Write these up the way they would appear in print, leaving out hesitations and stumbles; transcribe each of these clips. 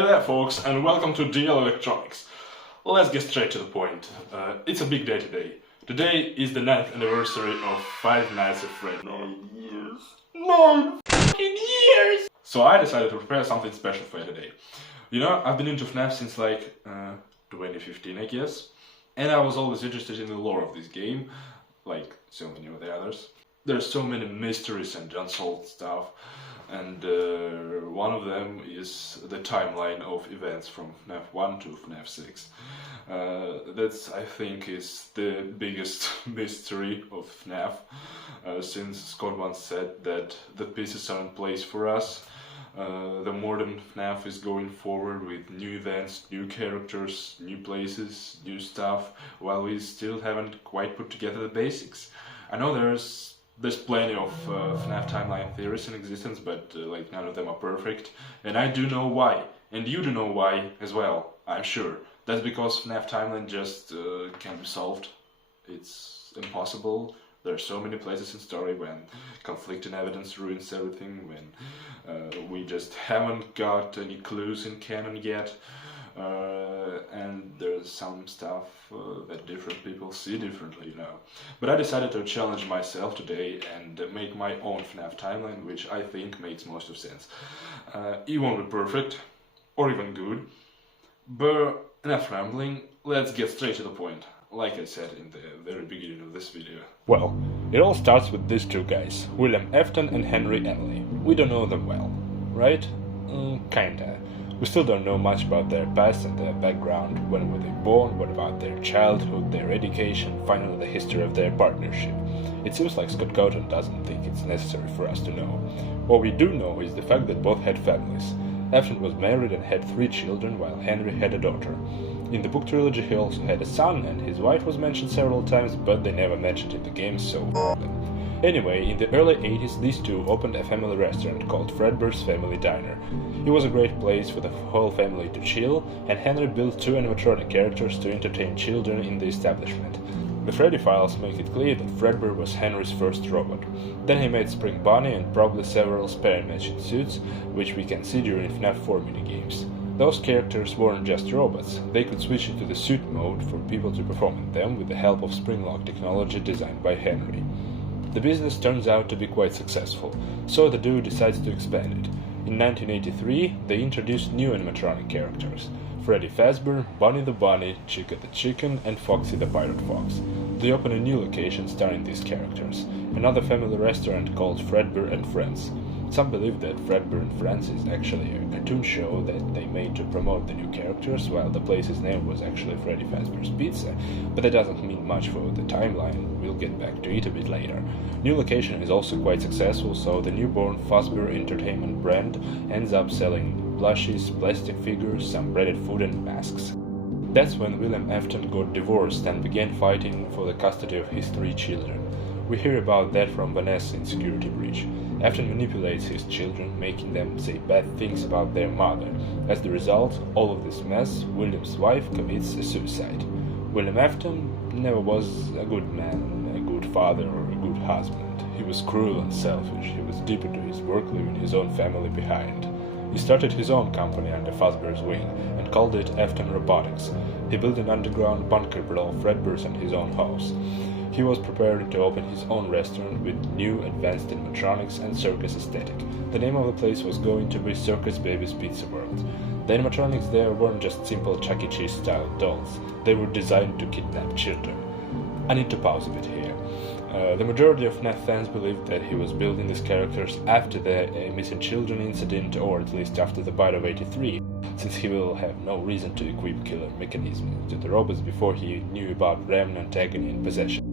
Hey there folks, and welcome to DL Electronics. Let's get straight to the point. It's a big day today. Today is the 9th anniversary of Five Nights at Freddy's. 9 years. 9 fucking years! So I decided to prepare something special for you today. You know, I've been into FNAF since like 2015, I guess. And I was always interested in the lore of this game, like so many of the others. There's so many mysteries and unsolved stuff. And one of them is the timeline of events from FNAF 1 to FNAF 6. That's, I think, is the biggest mystery of FNAF, since Scott once said that the pieces are in place for us. The modern FNAF is going forward with new events, new characters, new places, new stuff, while we still haven't quite put together the basics. I know there's plenty of FNAF timeline theories in existence, but like none of them are perfect. And I do know why, and you do know why as well, I'm sure. That's because FNAF timeline just can't be solved. It's impossible. There are so many places in story when conflicting evidence ruins everything, when we just haven't got any clues in canon yet. And there's some stuff that different people see differently, you know. But I decided to challenge myself today and make my own FNAF timeline, which I think makes most of sense. It won't be perfect, or even good, but enough rambling, let's get straight to the point, like I said in the very beginning of this video. Well, it all starts with these two guys, William Afton and Henry Emily. We don't know them well, right? Kinda. We still don't know much about their past and their background, when were they born, what about their childhood, their education, finally the history of their partnership. It seems like Scott Cawthon doesn't think it's necessary for us to know. What we do know is the fact that both had families. Afton was married and had 3 children, while Henry had a daughter. In the book trilogy he also had a son, and his wife was mentioned several times, but they never mentioned in the game, so Anyway, in the early 80s these two opened a family restaurant called Fredbear's Family Diner. It was a great place for the whole family to chill, and Henry built 2 animatronic characters to entertain children in the establishment. The Freddy files make it clear that Fredbear was Henry's first robot. Then he made Spring Bonnie and probably several spare matching suits, which we can see during FNAF 4 minigames. Those characters weren't just robots, they could switch into the suit mode for people to perform in them with the help of spring-lock technology designed by Henry. The business turns out to be quite successful, so the duo decides to expand it. In 1983, they introduced new animatronic characters: Freddy Fazbear, Bonnie the Bunny, Chica the Chicken, and Foxy the Pirate Fox. They open a new location starring these characters, another family restaurant called Fredbear and Friends. Some believe that Fredbear and Friends is actually a cartoon show that they made to promote the new characters, while the place's name was actually Freddy Fazbear's Pizza, but that doesn't mean much for the timeline, we'll get back to it a bit later. New location is also quite successful, so the newborn Fazbear Entertainment brand ends up selling plushies, plastic figures, some breaded food and masks. That's when William Afton got divorced and began fighting for the custody of his 3 children. We hear about that from Vanessa in Security Breach. Afton manipulates his children, making them say bad things about their mother. As the result, all of this mess, William's wife commits a suicide. William Afton never was a good man, a good father, or a good husband. He was cruel and selfish, he was deep into his work, leaving his own family behind. He started his own company under Fazbear's wing and called it Afton Robotics. He built an underground bunker below Fredbear's and his own house. He was preparing to open his own restaurant with new advanced animatronics and circus aesthetic. The name of the place was going to be Circus Baby's Pizza World. The animatronics there weren't just simple Chuck E. Cheese style dolls, they were designed to kidnap children. I need to pause a bit here. The majority of FNAF fans believe that he was building these characters after the missing children incident, or at least after the bite of 83, since he will have no reason to equip killer mechanisms to the robots before he knew about remnant, agony and possession.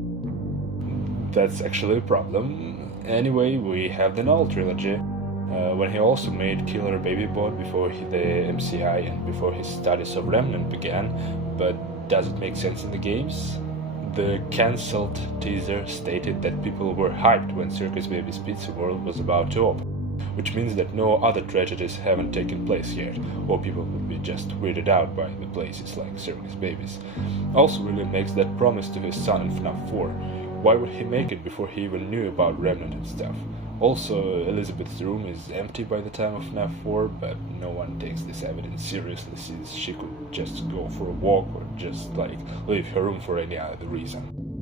That's actually a problem. Anyway, we have the Null trilogy, when he also made Killer Baby Bot before the MCI and before his studies of Remnant began, but does it make sense in the games? The cancelled teaser stated that people were hyped when Circus Baby's Pizza World was about to open, which means that no other tragedies haven't taken place yet, or people would be just weirded out by the places like Circus Baby's. Also, William makes that promise to his son in FNAF 4. Why would he make it before he even knew about Remnant and stuff? Also, Elizabeth's room is empty by the time of FNAF 4, but no one takes this evidence seriously since she could just go for a walk or just leave her room for any other reason.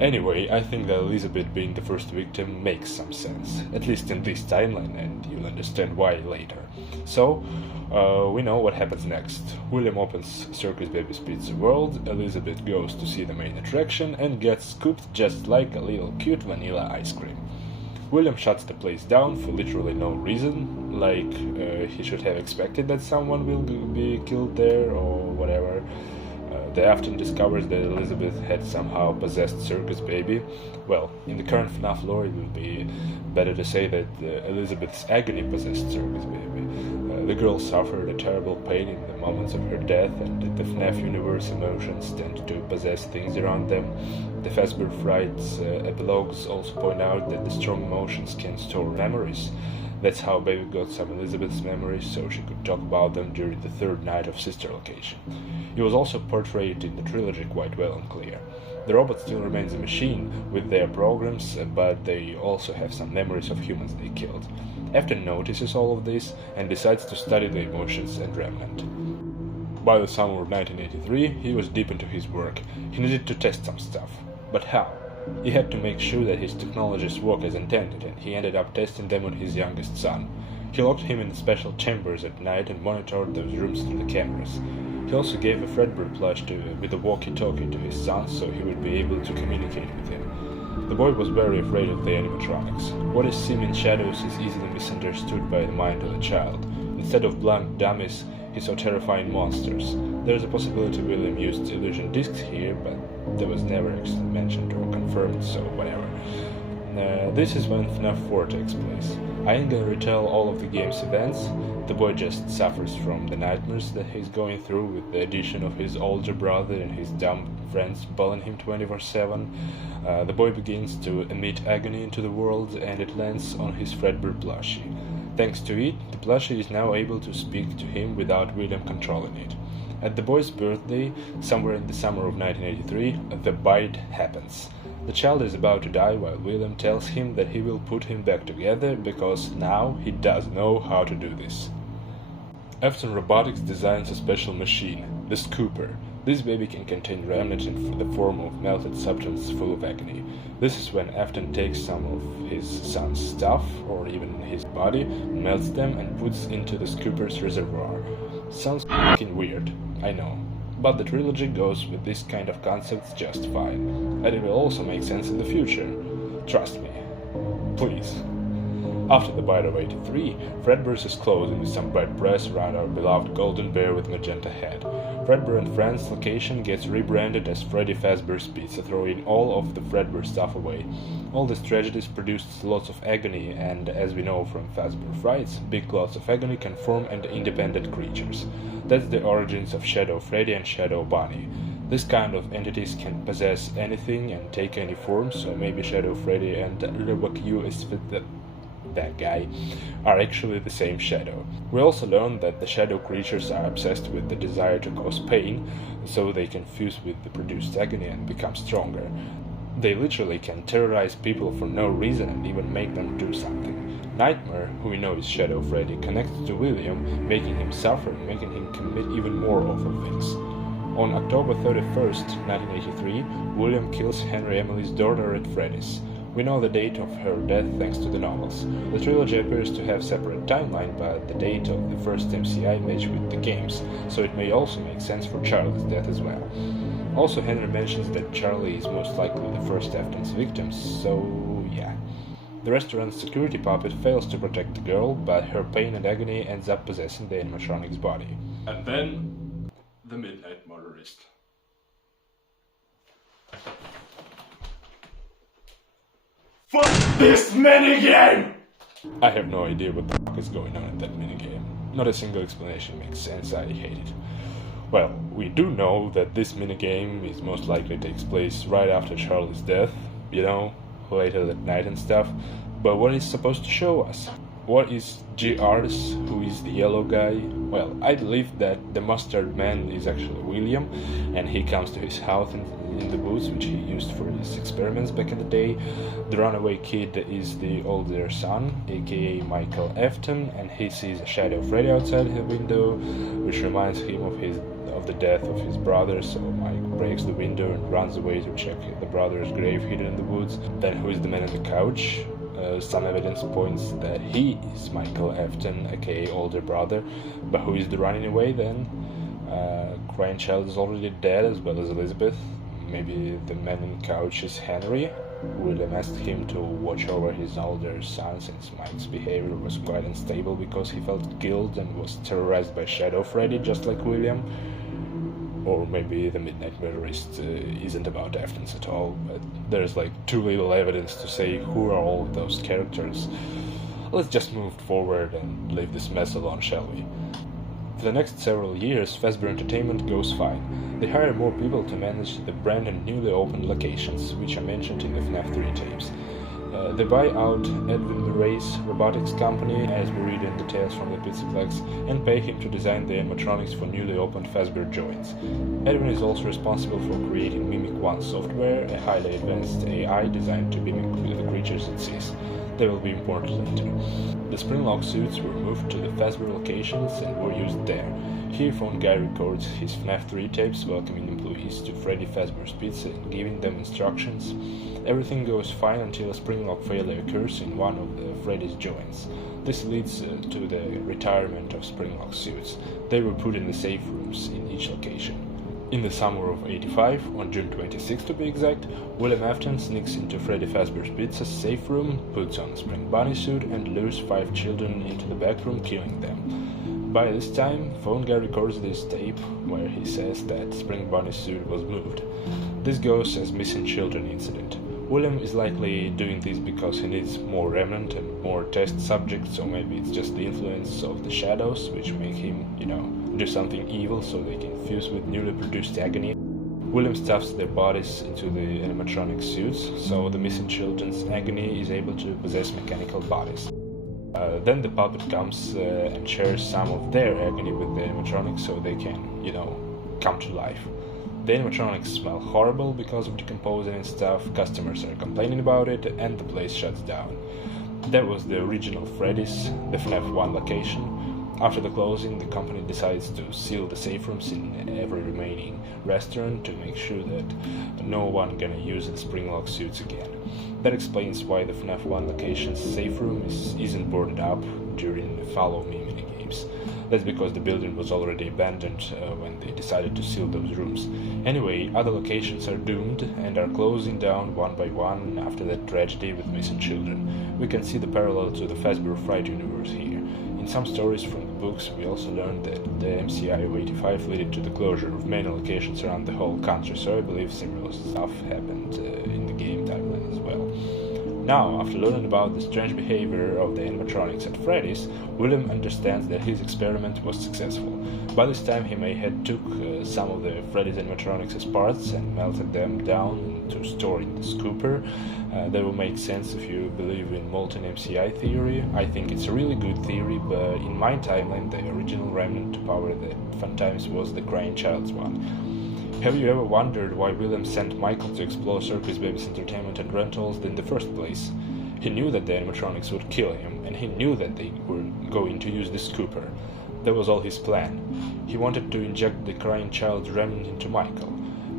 Anyway, I think that Elizabeth being the first victim makes some sense, at least in this timeline, and you'll understand why later. So, we know what happens next. William opens Circus Baby's Pizza World, Elizabeth goes to see the main attraction and gets scooped just like a little cute vanilla ice cream. William shuts the place down for literally no reason, he should have expected that someone will be killed there or whatever. The Afton discovers that Elizabeth had somehow possessed Circus Baby. Well, in the current FNAF lore it would be better to say that Elizabeth's agony possessed Circus Baby. The girl suffered a terrible pain in the moments of her death, and the FNAF universe emotions tend to possess things around them. The Fazbear Fright's epilogues also point out that the strong emotions can store memories. That's how Baby got some Elizabeth's memories, so she could talk about them during the third night of Sister Location. It was also portrayed in the trilogy quite well and clear. The robot still remains a machine with their programs, but they also have some memories of humans they killed. Afton notices all of this and decides to study the emotions and remnant. By the summer of 1983, he was deep into his work. He needed to test some stuff. But how? He had to make sure that his technologies work as intended, and he ended up testing them on his youngest son. He locked him in special chambers at night and monitored those rooms through the cameras. He also gave a Fredbear plush with a walkie-talkie to his son so he would be able to communicate with him. The boy was very afraid of the animatronics. What is seen in shadows is easily misunderstood by the mind of a child. Instead of blank dummies, he saw terrifying monsters. There is a possibility William used illusion discs here, but that was never mentioned or confirmed, so whatever. This is when FNAF 4 takes place. I ain't gonna retell all of the game's events. The boy just suffers from the nightmares that he's going through with the addition of his older brother and his dumb friends bullying him 24/7. The boy begins to emit agony into the world, and it lands on his Fredbear plushie. Thanks to it, the plushie is now able to speak to him without William controlling it. At the boy's birthday, somewhere in the summer of 1983, the bite happens. The child is about to die while William tells him that he will put him back together because now he does know how to do this. Afton Robotics designs a special machine, the Scooper. This baby can contain remnant in the form of melted substance full of agony. This is when Afton takes some of his son's stuff, or even his body, melts them and puts into the Scooper's reservoir. Sounds fucking weird, I know, but the trilogy goes with this kind of concepts just fine, and it will also make sense in the future. Trust me. Please. After the bite of 83, Fredbear's is closing with some bright press around our beloved golden bear with magenta head. Fredbear and Friends location gets rebranded as Freddy Fazbear's Pizza, throwing all of the Fredbear stuff away. All these tragedies produced lots of agony, and as we know from Fazbear Frights, big clouds of agony can form into independent creatures. That's the origins of Shadow Freddy and Shadow Bunny. This kind of entities can possess anything and take any form, so maybe Shadow Freddy and that guy are actually the same shadow. We also learned that the shadow creatures are obsessed with the desire to cause pain, so they can fuse with the produced agony and become stronger. They literally can terrorize people for no reason and even make them do something. Nightmare, who we know is Shadow Freddy, connects to William, making him suffer and making him commit even more awful things. On October 31st, 1983, William kills Henry Emily's daughter at Freddy's. We know the date of her death thanks to the novels. The trilogy appears to have separate timeline, but the date of the first MCI match with the games, so it may also make sense for Charlie's death as well. Also, Henry mentions that Charlie is most likely the first Afton's victim, so yeah. The restaurant's security puppet fails to protect the girl, but her pain and agony ends up possessing the animatronic's body. And then, the Midnight Motorist. Fuck this minigame! I have no idea what the fuck is going on in that minigame. Not a single explanation makes sense, I hate it. Well, we do know that this minigame is most likely takes place right after Charlie's death, you know, later that night and stuff, but what is supposed to show us? What is GR's, who is the yellow guy? Well, I believe that the mustard man is actually William, and he comes to his house in the woods, which he used for his experiments back in the day. The runaway kid is the older son, aka Michael Afton, and he sees a shadow of Freddy outside his window, which reminds him of the death of his brother, so Mike breaks the window and runs away to check the brother's grave hidden in the woods. Then who is the man on the couch? Some evidence points that he is Michael Afton, aka older brother, but who is the running away then? Crying child is already dead, as well as Elizabeth. Maybe the man on the couch is Henry. William asked him to watch over his older son, since Mike's behavior was quite unstable because he felt guilt and was terrorized by Shadow Freddy, just like William. Or maybe the Midnight Murderist isn't about Aftons at all, but there's like too little evidence to say who are all of those characters. Let's just move forward and leave this mess alone, shall we? For the next several years, Fazbear Entertainment goes fine. They hire more people to manage the brand and newly opened locations, which I mentioned in the FNAF 3 tapes. They buy out Edwin Murray's robotics company, as we read in the Tales from the Pizzaplex, and pay him to design the animatronics for newly opened Fazbear joints. Edwin is also responsible for creating Mimic One software, a highly advanced AI designed to mimic the creatures it sees. They will be important later. The Springlock suits were moved to the Fazbear locations and were used there. Here, Phone Guy records his FNAF 3 tapes, welcoming employees to Freddy Fazbear's Pizza and giving them instructions. Everything goes fine until a Springlock failure occurs in one of the Freddy's joints. This leads to the retirement of Springlock suits. They were put in the safe rooms in each location. In the summer of '85, on June 26 to be exact, William Afton sneaks into Freddy Fazbear's Pizza's safe room, puts on a Spring Bunny suit, and lures 5 children into the back room, killing them. By this time, Phone Guy records this tape where he says that Spring Bunny's suit was moved. This goes as missing children incident. William is likely doing this because he needs more remnant and more test subjects, or maybe it's just the influence of the shadows which make him, do something evil so they can fuse with newly produced agony. William stuffs their bodies into the animatronic suits, so the missing children's agony is able to possess mechanical bodies. Then the puppet comes and shares some of their agony with the animatronics so they can, come to life. The animatronics smell horrible because of decomposing and stuff, customers are complaining about it, and the place shuts down. That was the original Freddy's, the FNAF 1 location. After the closing, the company decides to seal the safe rooms in every remaining restaurant to make sure that no one gonna use the Springlock suits again. That explains why the FNAF 1 location's safe room isn't boarded up during the Follow Me minigames. That's because the building was already abandoned when they decided to seal those rooms. Anyway, other locations are doomed and are closing down one by one after that tragedy with missing children. We can see the parallel to the Fazbear Fright universe here. In some stories from the books, we also learned that the MCI of '85 led to the closure of many locations around the whole country, so I believe similar stuff happened in the game timeline as well. Now, after learning about the strange behavior of the animatronics at Freddy's, William understands that his experiment was successful. By this time, he may have took some of the Freddy's animatronics as parts and melted them down to store in the scooper. That will make sense if you believe in molten MCI theory. I think it's a really good theory, but in my timeline, the original remnant to power the fun times was the Crying Child's one. Have you ever wondered why William sent Michael to explore Circus Baby's entertainment and rentals in the first place? He knew that the animatronics would kill him, and he knew that they were going to use the scooper. That was all his plan. He wanted to inject the Crying Child's remnant into Michael.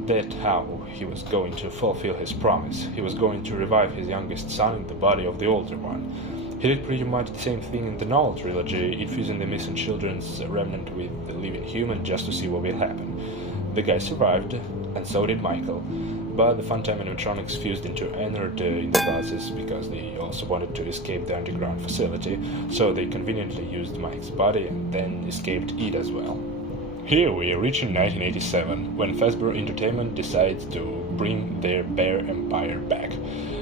That's how he was going to fulfill his promise. He was going to revive his youngest son in the body of the older one. He did pretty much the same thing in the Null trilogy, infusing the missing children's remnant with the living human just to see what will happen. The guy survived, and so did Michael, but the Funtime animatronics fused into Ennard in the process because they also wanted to escape the underground facility, so they conveniently used Mike's body and then escaped it as well. Here we reach in 1987, when Fazbear Entertainment decides to bring their Bear Empire back.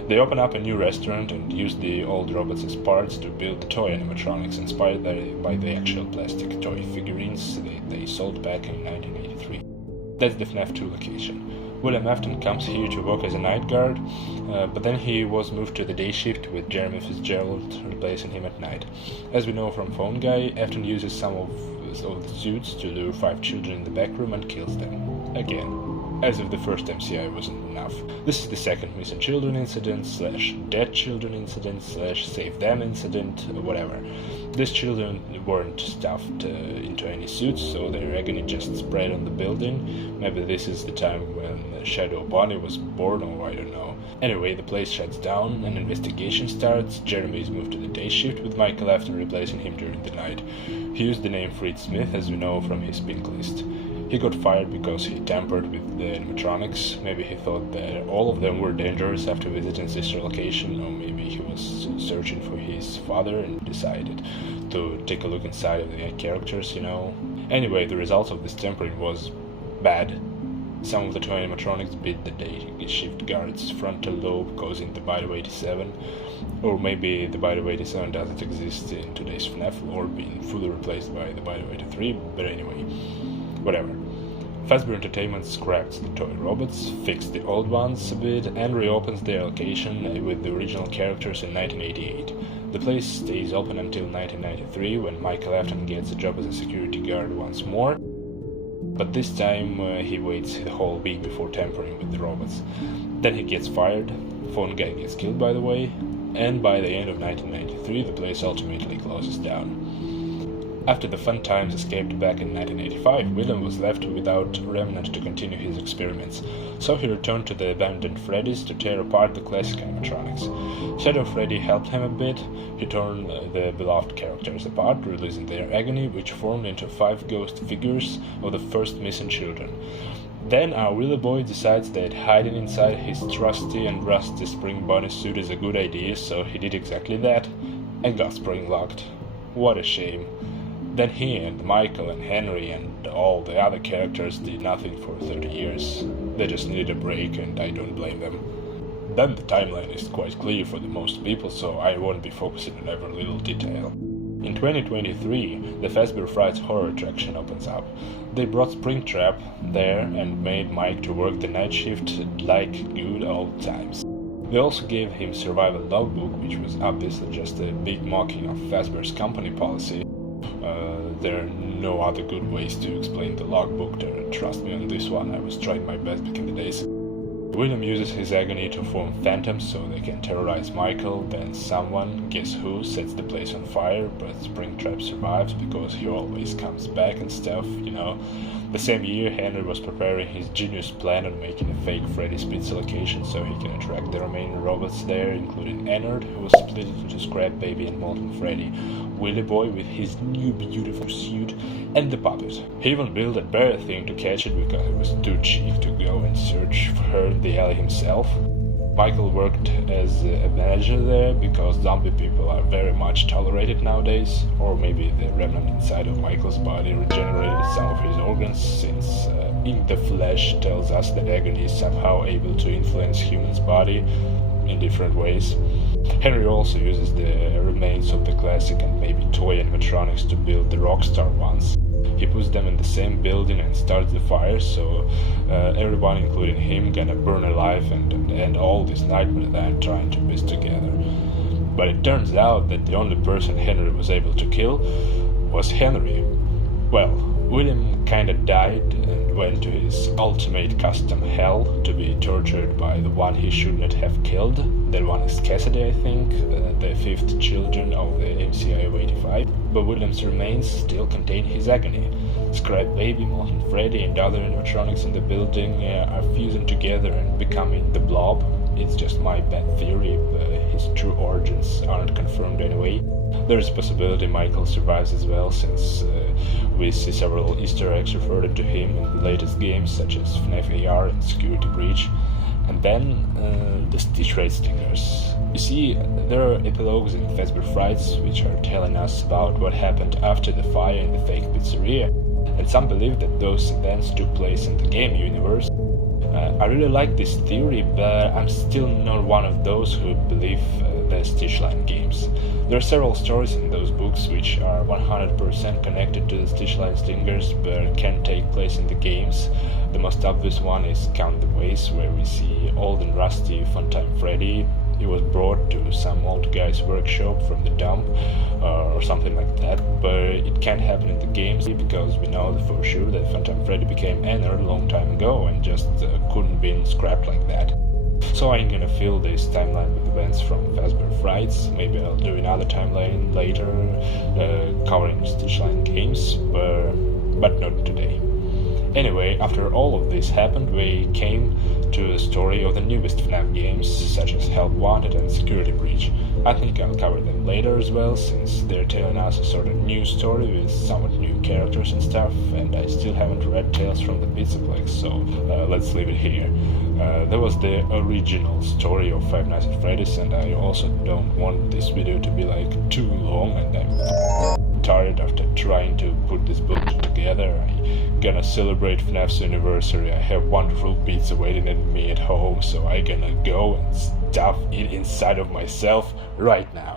They open up a new restaurant and use the old robots as parts to build the toy animatronics inspired by the actual plastic toy figurines they sold back in 1983. That's the FNAF 2 location. William Afton comes here to work as a night guard, but then he was moved to the day shift with Jeremy Fitzgerald replacing him at night. As we know from Phone Guy, Afton uses some of the suits to lure 5 children in the back room and kills them. Again, as if the first MCI wasn't enough. This is the second missing children incident / dead children incident / save them incident, whatever. These children weren't stuffed into any suits, so their agony just spread on the building. Maybe this is the time when Shadow Bonnie was born, or I don't know. Anyway, the place shuts down, an investigation starts. Jeremy is moved to the day shift with Michael Afton replacing him during the night. He used the name Fritz Smith, as we know from his pink list. He got fired because he tampered with the animatronics. Maybe he thought that all of them were dangerous after visiting sister location, or maybe he was searching for his father and decided to take a look inside of the characters, Anyway, the result of this tampering was bad. Some of the 2 animatronics bit the day shift guard's frontal lobe, causing the Bite 87, or maybe the Bite 87 doesn't exist in today's FNAF or being fully replaced by the Bite 83, but anyway, whatever. Fazbear Entertainment scraps the toy robots, fixed the old ones a bit, and reopens their location with the original characters in 1988. The place stays open until 1993, when Michael Afton gets a job as a security guard once more. But this time he waits the whole week before tampering with the robots. Then he gets fired, Phone Guy gets killed by the way, and by the end of 1993 the place ultimately closes down. After the fun times escaped back in 1985, William was left without Remnant to continue his experiments, so he returned to the abandoned Freddy's to tear apart the classic animatronics. Shadow Freddy helped him a bit. He tore the beloved characters apart, releasing their agony, which formed into 5 ghost figures of the first missing children. Then our Willy Boy decides that hiding inside his trusty and rusty spring bunny suit is a good idea, so he did exactly that, and got spring locked. What a shame. Then he and Michael and Henry and all the other characters did nothing for 30 years. They just needed a break, and I don't blame them. Then the timeline is quite clear for the most people, so I won't be focusing on every little detail. In 2023, the Fazbear Frights horror attraction opens up. They brought Springtrap there and made Mike to work the night shift like good old times. They also gave him survival logbook, which was obviously just a big mocking of Fazbear's company policy. There are no other good ways to explain the logbook. Trust me on this one, I was trying my best back in the days. William uses his agony to form phantoms so they can terrorize Michael. Then someone, guess who, sets the place on fire, but Springtrap survives because he always comes back and stuff, The same year, Henry was preparing his genius plan on making a fake Freddy's Pizza location so he can attract the remaining robots there, including Ennard, who was split into Scrap Baby and Molten Freddy, Willy Boy with his new beautiful suit, and the puppet. He even built a bear thing to catch it because it was too cheap to go and search for her in the alley himself. Michael worked as a manager there because zombie people are very much tolerated nowadays, or maybe the remnant inside of Michael's body regenerated some of his organs, since In the Flesh tells us that agony is somehow able to influence humans' body in different ways. Henry also uses the remains of the classic and maybe toy animatronics to build the Rockstar ones. He puts them in the same building and starts the fire, so everyone, including him, gonna burn alive and end all this nightmare that I'm trying to piece together. But it turns out that the only person Henry was able to kill was Henry. Well, William kinda died and went to his ultimate custom hell to be tortured by the one he should not have killed. That one is Cassidy, I think, the 5th children of the MCI of 85. But William's remains still contain his agony. Scrap Baby, Molten Freddy and other animatronics in the building are fusing together and becoming the Blob. It's just my bad theory, but his true origins aren't confirmed anyway. There is a possibility Michael survives as well, since we see several Easter eggs referred to him in the latest games, such as FNAF-AR and Security Breach. And then the Stitch Raid stingers. You see, there are epilogues in Fazbear Frights which are telling us about what happened after the fire in the fake pizzeria, and some believe that those events took place in the game universe. I really like this theory, but I'm still not one of those who believe the Stitchline games. There are several stories in those books which are 100% connected to the Stitchline stingers but can take place in the games. The most obvious one is Count the Ways, where we see old and rusty Funtime Freddy. He was brought to some old guy's workshop from the dump or something like that, but it can't happen in the games because we know for sure that Funtime Freddy became a nerd a long time ago and just couldn't be scrapped like that. So I'm gonna fill this timeline with events from Fazbear Frights. Maybe I'll do another timeline later covering Stitchline games, but not today. Anyway, after all of this happened, we came to the story of the newest FNAF games, such as Help Wanted and Security Breach. I think I'll cover them later as well, since they're telling us a sort of new story with somewhat new characters and stuff, and I still haven't read Tales from the Pizzaplex, so let's leave it here. That was the original story of Five Nights at Freddy's, and I also don't want this video to be like too long, and I'm tired after trying to put this book together. I'm gonna celebrate FNAF's anniversary. I have wonderful pizza waiting at me at home, so I'm gonna go and stuff it inside of myself right now.